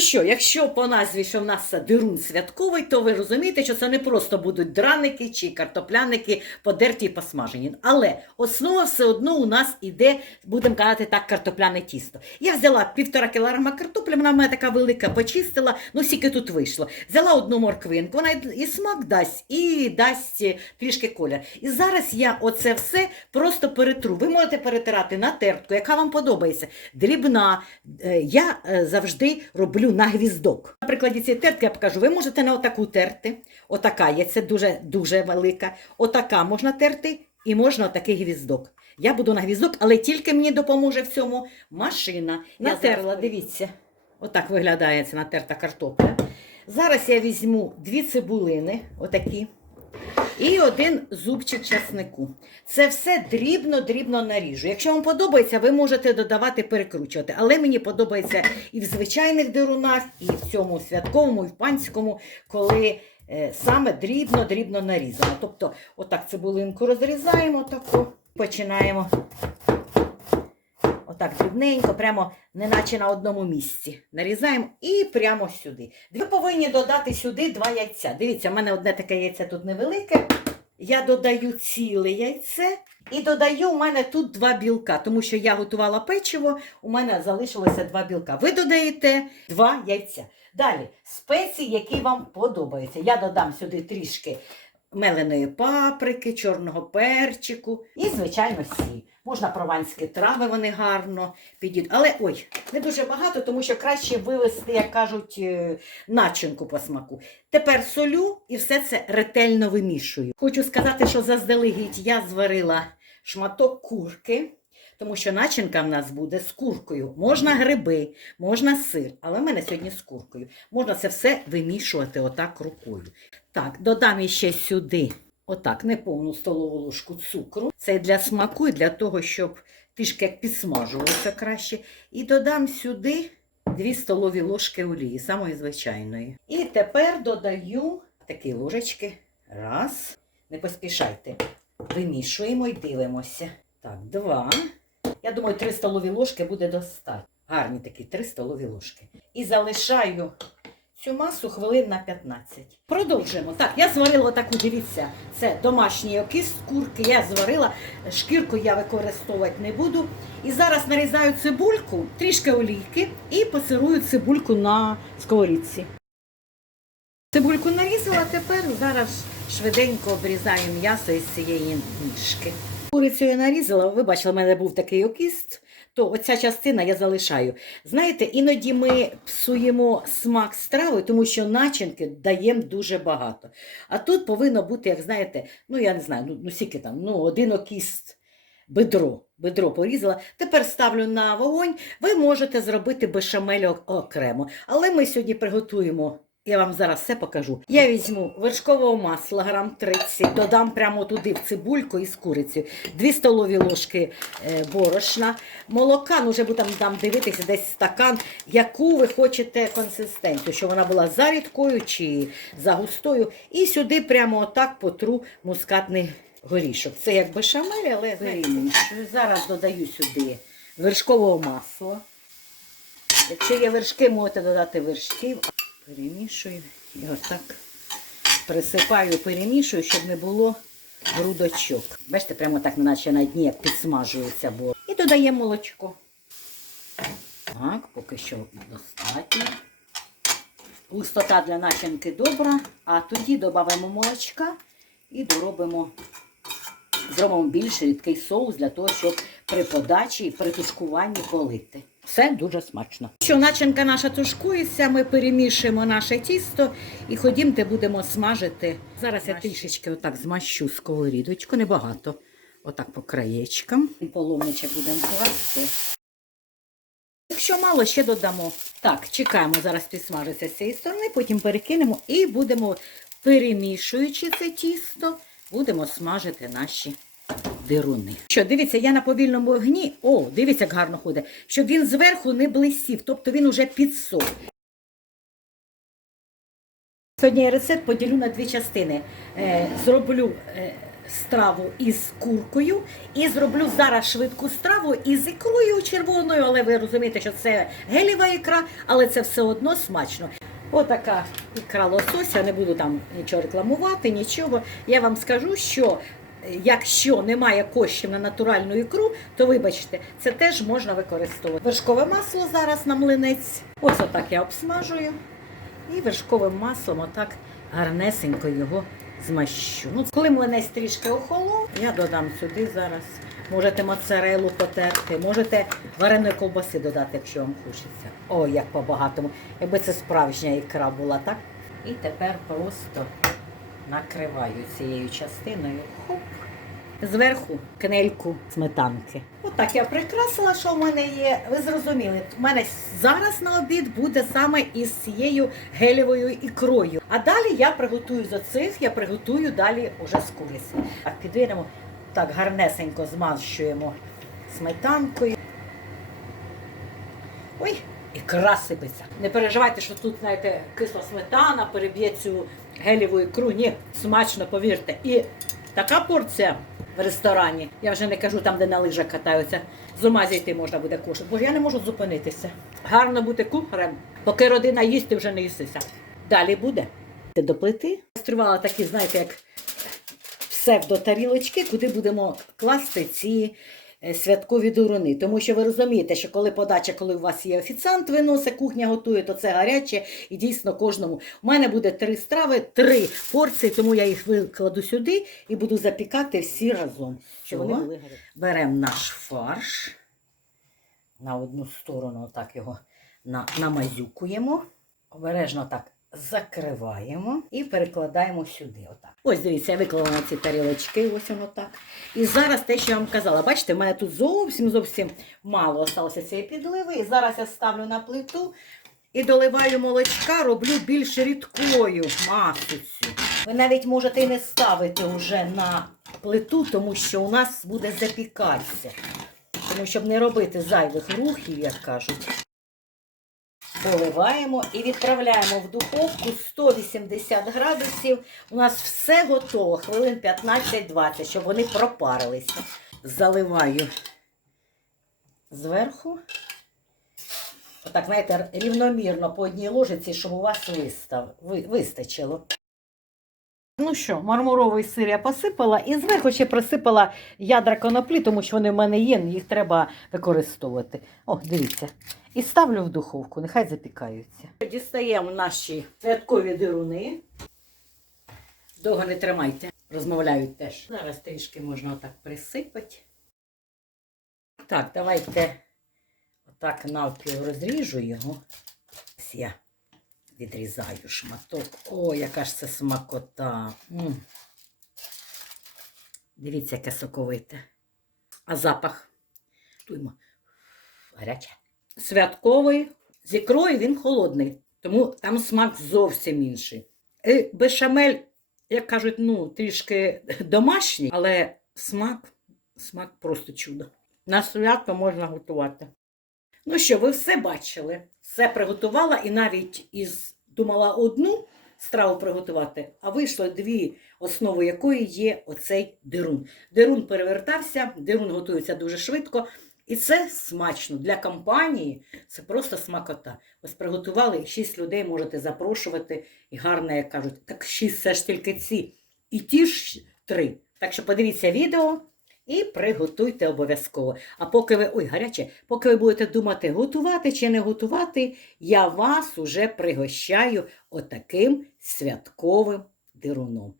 Що, якщо по назві, що в нас дирун святковий, то ви розумієте, що це не просто будуть драники чи картопляники подерті і посмажені. Але основа все одно у нас іде, будемо казати так, картопляне тісто. Я взяла півтора кілограма картоплі, вона в мене така велика, почистила, ну скільки тут вийшло. Взяла одну морквинку, вона і смак дасть, і дасть е, трішки колір. І зараз я оце все просто перетру. Ви можете перетирати на тертку, яка вам подобається. Дрібна. Е, Я е, завжди роблю на гвіздок. На прикладі цієї тертки я покажу, ви можете на отаку терти. Отака є, це дуже, дуже велика. Отака можна терти і можна отакий гвіздок. Я буду на гвіздок, але тільки мені допоможе в цьому машина. Натерла, дивіться. Отак виглядає ця натерта картопля. Зараз я візьму дві цибулини, отакі, і один зубчик часнику. Це все дрібно-дрібно наріжу. Якщо вам подобається, ви можете додавати, перекручувати. Але мені подобається і в звичайних дирунах, і в цьому святковому, і в панському, коли е, саме дрібно-дрібно нарізано. Тобто, отак цибулинку розрізаємо, таку, починаємо отак дрібненько, прямо неначе на одному місці. Нарізаємо і прямо сюди. Ви повинні додати сюди два яйця. Дивіться, в мене одне таке яйце тут невелике. Я додаю ціле яйце і додаю у мене тут два білка, тому що я готувала печиво, у мене залишилося два білка. Ви додаєте два яйця. Далі спеції, які вам подобаються. Я додам сюди трішки меленої паприки, чорного перчику і, звичайно, сіль. Можна прованські трави, вони гарно підійдуть. Але ой, не дуже багато, тому що краще вивести, як кажуть, е, начинку по смаку. Тепер солю і все це ретельно вимішую. Хочу сказати, що заздалегідь я зварила шматок курки. Тому що начинка в нас буде з куркою. Можна гриби, можна сир, але в мене сьогодні з куркою. Можна це все вимішувати отак рукою. Так, додам іще сюди, отак, неповну столову ложку цукру. Це для смаку і для того, щоб трішки як підсмажувалося краще. І додам сюди 2 столові ложки олії, самої звичайної. І тепер додаю такі ложечки. Раз. Не поспішайте. Вимішуємо і дивимося. Так, два. Я думаю, 3 столові ложки буде достатньо. Гарні такі 3 столові ложки. І залишаю цю масу хвилин на 15. Продовжуємо. Так, я зварила таку, дивіться, це домашній окіс курки. Я зварила, шкірку я використовувати не буду. І зараз нарізаю цибульку, трішки олійки і посирую цибульку на сковорідці. Цибульку нарізала, тепер зараз швиденько обрізаю м'ясо із цієї ніжки. Курицю я нарізала, ви бачили, в мене був такий окіст, то оця частина я залишаю. Знаєте, іноді ми псуємо смак страви, тому що начинки даємо дуже багато. А тут повинно бути, як знаєте, ну я не знаю, ну, ну скільки там, ну один окіст. Бедро, бедро порізала. Тепер ставлю на вогонь. Ви можете зробити бешамель окремо. Але ми сьогодні приготуємо. Я вам зараз все покажу. Я візьму вершкового масла, грам 30, додам прямо туди в цибульку із курицею, 2 столові ложки е, борошна, молока, ну вже будемо там дивитися, десь стакан, яку ви хочете консистенцію, щоб вона була за рідкою чи за густою. І сюди прямо отак потру мускатний горішок. Це як бешамель, але перемішую. Зараз додаю сюди вершкового масла. Якщо є вершки, можете додати вершків. Перемішую і отак присипаю, перемішую, щоб не було грудочок. Бачите, прямо так, наче на дні, як підсмажується бо. І додаємо молочко. Так, поки що достатньо. Густота для начинки добра, а тоді додамо молочка і доробимо, зробимо більш рідкий соус для того, щоб при подачі і при тушкуванні полити. Все дуже смачно. Що начинка наша тушкується, ми перемішуємо наше тісто і ходімте будемо смажити. Зараз я трішечки отак змащу сковорідочку, небагато. Отак по краєчкам. І будемо класти. Якщо мало, ще додамо. Так, чекаємо, зараз підсмажиться з цієї сторони, потім перекинемо і будемо, перемішуючи це тісто, будемо смажити наші дируни. Що, дивіться, я на повільному вогні, о, дивіться, як гарно ходить, щоб він зверху не блистів, тобто він уже підсох. Сьогодні я рецепт поділю на дві частини. Е, зроблю е, страву із куркою і зроблю зараз швидку страву із ікрою червоною, але ви розумієте, що це гелєва ікра, але це все одно смачно. Отака ікра лосося, не буду там нічого рекламувати, нічого. Я вам скажу, що якщо немає коштів на натуральну ікру, то вибачте, це теж можна використовувати. Вершкове масло зараз на млинець. Ось отак я обсмажую. І вершковим маслом отак гарнесенько його змащу. Ну, коли млинець трішки охолов, я додам сюди зараз. Можете моцарелу потерти, можете вареної ковбаси додати, якщо вам хочеться. О, як по-багатому. Якби це справжня ікра була, так? І тепер просто накриваю цією частиною. Хоп. Зверху кнельку сметанки. Отак я прикрасила, що в мене є. Ви зрозуміли, в мене зараз на обід буде саме із цією гелєвою ікрою. А далі я приготую з оцих, я приготую далі уже з куриці. Так, підведемо, так гарнесенько змащуємо сметанкою. Ой, ікра сипеться. Не переживайте, що тут, знаєте, кисла сметана переб'є цю гелєву ікру. Ні, смачно, повірте. І така порція в ресторані. Я вже не кажу там, де на лижах катаються. З ума зійти можна буде кушати, бо я не можу зупинитися. Гарно бути кухарем, поки родина їсть, ти вже не їстися. Далі буде. До плити. Струвала такі, знаєте, як псевдотарілочки, куди будемо класти ці святкові дуруни. Тому що ви розумієте, що коли подача, коли у вас є офіціант, виносить, кухня готує, то це гаряче і дійсно кожному. У мене буде три страви, три порції, тому я їх викладу сюди і буду запікати всі разом. Щоб вони були гарячі. Беремо наш фарш. На одну сторону так його на, намазюкуємо. Обережно так закриваємо і перекладаємо сюди. Отак. Ось дивіться, я виклала на ці тарілочки, ось воно так. І зараз те, що я вам казала, бачите, в мене тут зовсім зовсім мало осталося цієї підливи. І зараз я ставлю на плиту і доливаю молочка, роблю більш рідкою масу цю. Ви навіть можете і не ставити вже на плиту, тому що у нас буде запікатися. Тому щоб не робити зайвих рухів, як кажуть. Поливаємо і відправляємо в духовку 180 градусів. У нас все готово, хвилин 15-20, щоб вони пропарилися. Заливаю зверху. Отак, знаєте, рівномірно по одній ложиці, щоб у вас вистав, ви, вистачило. Ну що, мармуровий сир я посипала і зверху ще присипала ядра коноплі, тому що вони в мене є, їх треба використовувати. О, дивіться. І ставлю в духовку, нехай запікаються. Дістаємо наші святкові дируни. Довго не тримайте, розмовляють теж. Зараз трішки можна отак присипати. Так, давайте отак навпіл розріжу його. Ось я відрізаю шматок. О, яка ж це смакота. М. Дивіться, яке соковите. А запах. Туймо. Гаряче. Святковий. З ікрою він холодний, тому там смак зовсім інший. І бешамель, як кажуть, ну, трішки домашній, але смак, смак просто чудо. На свято можна готувати. Ну що, ви все бачили, все приготувала і навіть із думала одну страву приготувати, а вийшло дві, основи якої є оцей дирун. Дирун перевертався, дирун готується дуже швидко. І це смачно для компанії, це просто смакота. Ось приготували, шість людей можете запрошувати, і гарно, як кажуть, так шість це ж тільки ці. І ті ж три. Так що подивіться відео і приготуйте обов'язково. А поки ви, ой, гаряче, поки ви будете думати, готувати чи не готувати, я вас уже пригощаю отаким святковим дируном.